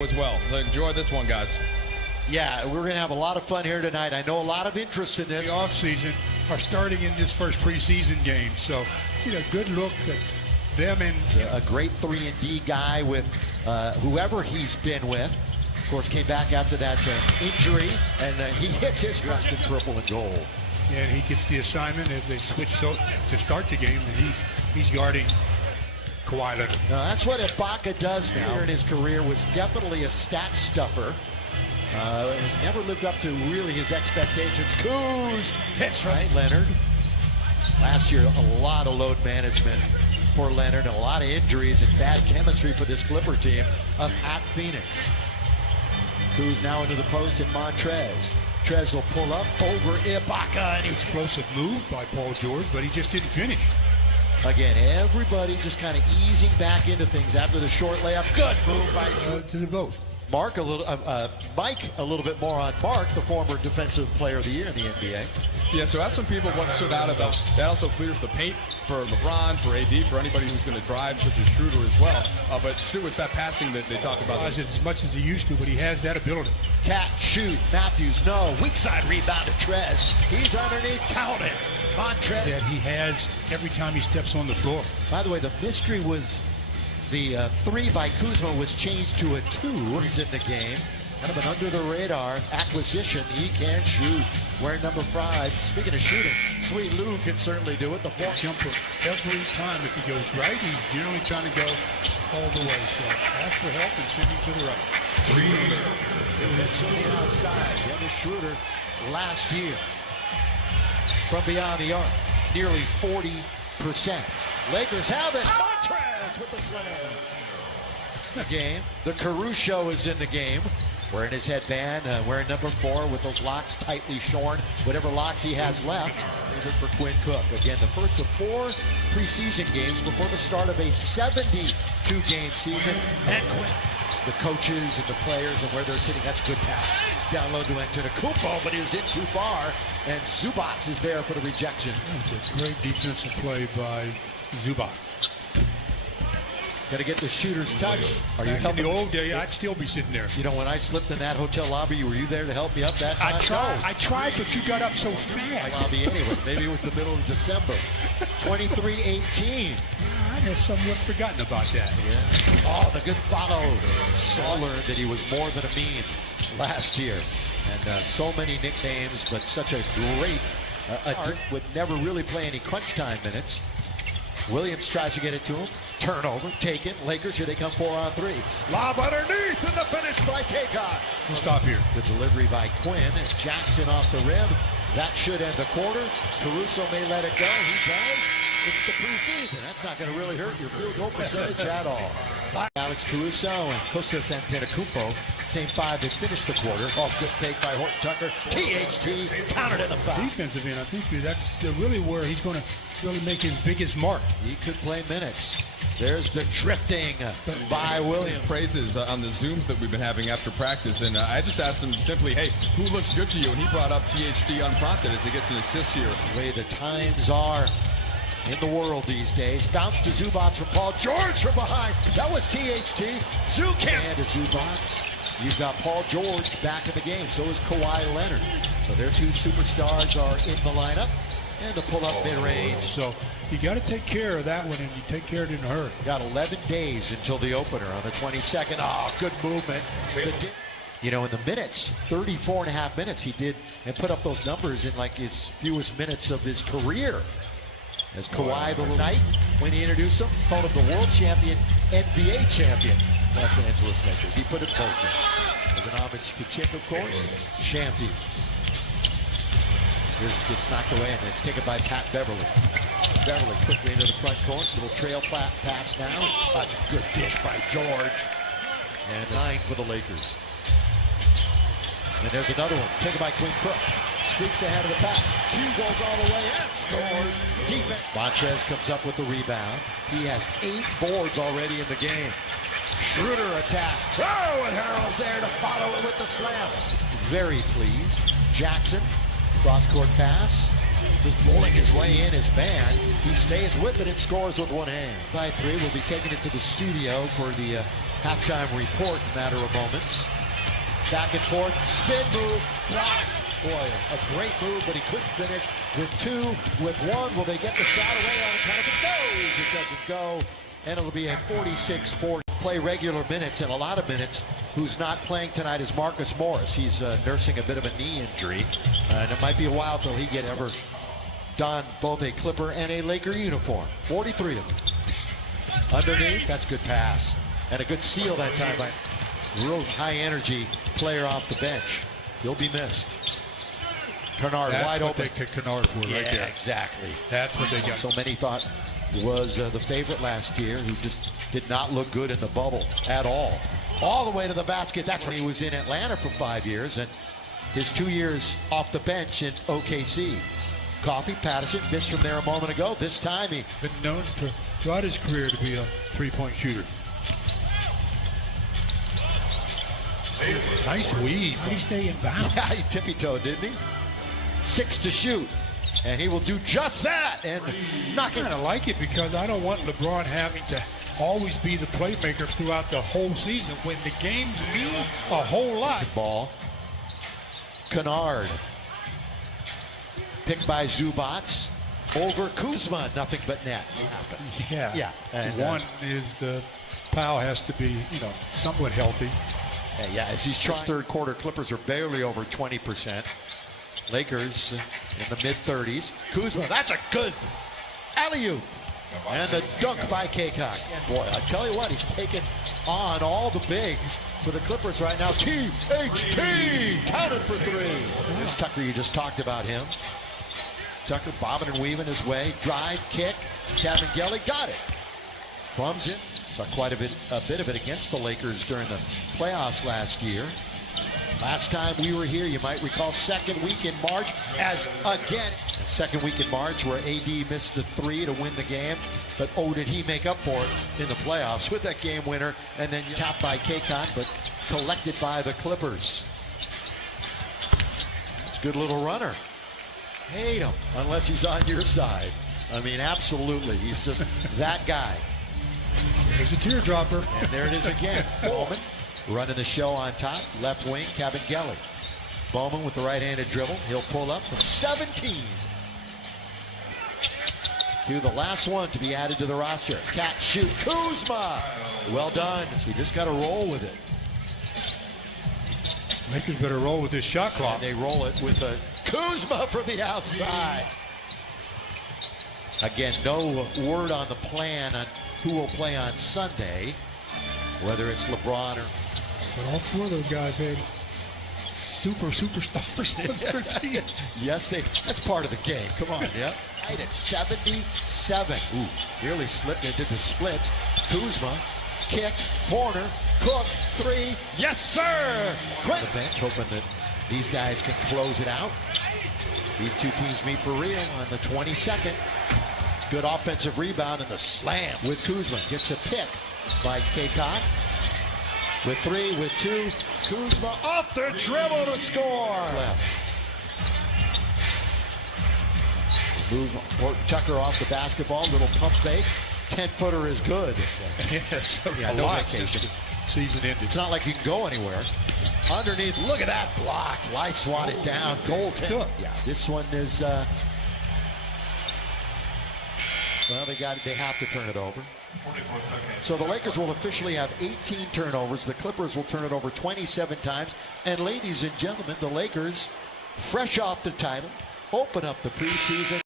as well. Enjoy this one, guys. Yeah, we're going to have a lot of fun here tonight. I know a lot of interest in this. The offseason are starting in this first preseason game, so good look at them. And a great 3-and-D guy with whoever he's been with. Of course, came back after that injury, and he hits his dressed in purple and gold. And he gets the assignment as they switch to start the game, and he's guarding Kawhi Leonard. Now, that's what Ibaka does now in his career. Was definitely a stat stuffer. Has never lived up to really his expectations. Kuz hits right. Leonard. Last year, a lot of load management for Leonard, and a lot of injuries and bad chemistry for this Clipper team at Phoenix. Kuz now into the post in Montrez. Trez will pull up over Ibaka, and he's explosive move by Paul George, but he just didn't finish. Again, everybody just kind of easing back into things after the short layup. Good move by to the both. Mike a little bit more on Mark, the former Defensive Player of the Year in the NBA. Yeah, so as some people what stood out about, that also clears the paint for LeBron, for AD, for anybody who's going to drive, such as Schroeder as well. But Stu, it's that passing that they talk about. As much as he used to, but he has that ability. Cat, shoot, Matthews, no. Weak side rebound to Trez. He's underneath, count it. Montrez. That he has every time he steps on the floor. By the way, the mystery was the 3 by Kuzma was changed to a 2. He's in the game. Kind of an under-the-radar acquisition. He can shoot. Wearing number 5. Speaking of shooting, Sweet Lou can certainly do it. The fourth jumper every time. If he goes right, he's generally trying to go all the way. So ask for help and send him to the right. Hits on the outside. Dennis Schroeder last year from beyond the arc, nearly 40%. Lakers have it. Montrez with the slam. The game. The Caruso is in the game. Wearing his headband, wearing number 4 with those locks tightly shorn. Whatever locks he has left, is it for Quinn Cook. Again, the first of 4 preseason games before the start of a 72-game season. And Quinn, the coaches and the players and where they're sitting, that's a good pass. Down low to Antetokounmpo, but he was in too far. And Zubac is there for the rejection. That's a great defensive play by Zubac. Got to get the shooter's touch. Are you helping? In the old day, I'd still be sitting there. You know, when I slipped in that hotel lobby, were you there to help me up that time? I tried, but you got up so fast. Lobby anyway. Maybe it was the middle of December. 23-18. I had somewhat forgotten about that. Yeah. Oh, the good follow. Saul learned that he was more than a meme last year. And so many nicknames, but such a great would never really play any crunch time minutes. Williams tries to get it to him. Turnover, taken. Lakers, here they come 4-on-3. Lob underneath, and the finish by Kaycott. We'll stop here. The delivery by Quinn, and Jackson off the rim. That should end the quarter. Caruso may let it go. He does. It's the preseason. That's not going to really hurt your field goal percentage at all. Alex Caruso and Kostas Antetokounmpo, same 5 that finished the quarter. Oh, good take by Horton Tucker. THT countered in the foul. Defensive end, I think that's really where he's going to really make his biggest mark. He could play minutes. There's the drifting by Williams. Praises on the Zooms that we've been having after practice, and I just asked him simply, hey, who looks good to you? And he brought up THT unprompted as he gets an assist here. The way the times are in the world these days. Bounce to Zubac from Paul George from behind. That was THT. Zubac. And to Zubac. You've got Paul George back in the game. So is Kawhi Leonard. So their 2 superstars are in the lineup. And the pull-up mid-range. So you got to take care of that one, and you take care of it in a hurry. Got 11 days until the opener on the 22nd. Oh, good movement. You know, in the minutes, 34.5 minutes, he did and put up those numbers in like his fewest minutes of his career. As Kawhi the night when he introduced him, called him the world champion, NBA champion, Los Angeles Lakers. He put it both. As an homage to Chip, of course, champions. Gets knocked away, and it's taken by Pat Beverly. Beverly quickly into the front court. Little trail pass now. That's a good dish by George. And 9 for the Lakers. And there's another one. Taken by Quinn Cook. Streaks ahead of the pack. Q goes all the way and scores. Defense. Montrez comes up with the rebound. He has 8 boards already in the game. Schroeder attacks. Oh, and Harrell's there to follow it with the slam. Very pleased. Jackson. Cross-court pass. Just bowling his way in his man. He stays with it and scores with one hand. 5-3 will be taking it to the studio for the Halftime report in a matter of moments. Back and forth, spin move, blocked. Boy, a great move, but he couldn't finish with two, with one. Will they get the shot away on kind of it goes? It doesn't go, and it'll be a 46-40. Play regular minutes and a lot of minutes. Who's not playing tonight is Marcus Morris. He's nursing a bit of a knee injury, and it might be a while till he get ever don both a Clipper and a Laker uniform. 43 of them. Underneath, that's a good pass. And a good seal that time by a real high-energy player off the bench. He'll be missed. Kennard wide open. That's what they kicked Kennard for right there. Yeah, exactly. That's what they got. So many thought was the favorite last year, who just did not look good in the bubble at all. All the way to the basket. That's when he was in Atlanta for 5 years, and his 2 years off the bench in OKC. Coffee, Patterson missed from there a moment ago. This time he's been known throughout his career to be a three-point shooter. Nice weave. How did he stay in bounds? Yeah, he tippy-toed, didn't he? 6 to shoot. And he will do just that and knock it. I kind of like it because I don't want LeBron having to always be the playmaker throughout the whole season when the games mean a whole lot. Ball. Kennard. Picked by Zubats. Over Kuzma. Nothing but net. Yeah. Yeah. And one is the Powell has to be, somewhat healthy. Yeah, as he's trying. Third quarter, Clippers are barely over 20%. Lakers in the mid-30s. Kuzma, that's a good alley-oop. And the dunk by Kaycock. And boy, I tell you what, he's taken on all the bigs for the Clippers right now. THT counted for three. There's Tucker, you just talked about him. Tucker bobbing and weaving his way. Drive, kick. Cavangeli got it. Bums in. Saw quite a bit of it against the Lakers during the playoffs last year. Last time we were here, you might recall, second week in March, as again, second week in March where AD missed the three to win the game, but oh, did he make up for it in the playoffs with that game winner, and then tapped by Kaycock, but collected by the Clippers. It's a good little runner. Hate him, unless he's on your side. I mean, absolutely, he's just that guy. There's a teardropper. And there it is again. Bowman running the show on top. Left wing, Cavangeli. Bowman with the right-handed dribble. He'll pull up from 17. Cue the last one to be added to the roster. Catch, shoot, Kuzma. Well done. So we just got to roll with it. Lakers better roll with this shot clock. And they roll it with a Kuzma from the outside. Again, no word on the plan on who will play on Sunday, whether it's LeBron or... But all four of those guys had superstars. Yes, that's part of the game. Come on, yeah. Right at 77. Ooh, nearly slipped into the split. Kuzma, kick, corner, Cook, three. Yes, sir! Quick. The bench hoping that these guys can close it out. These two teams meet for real on the 22nd. Good offensive rebound and the slam with Kuzma. Gets a pick by Kaycock. With three, with two. Kuzma off the dribble to score. Left. Move Tucker off the basketball. Little pump fake. 10-footer is good. Yes. Yeah, no vacation. Season ended. It's not like you can go anywhere. Underneath, look at that block. Light swatted down. Goaltender. Yeah, this one is... Well, they have to turn it over. So the Lakers will officially have 18 turnovers. The Clippers will turn it over 27 times. And ladies and gentlemen, the Lakers, fresh off the title, open up the preseason.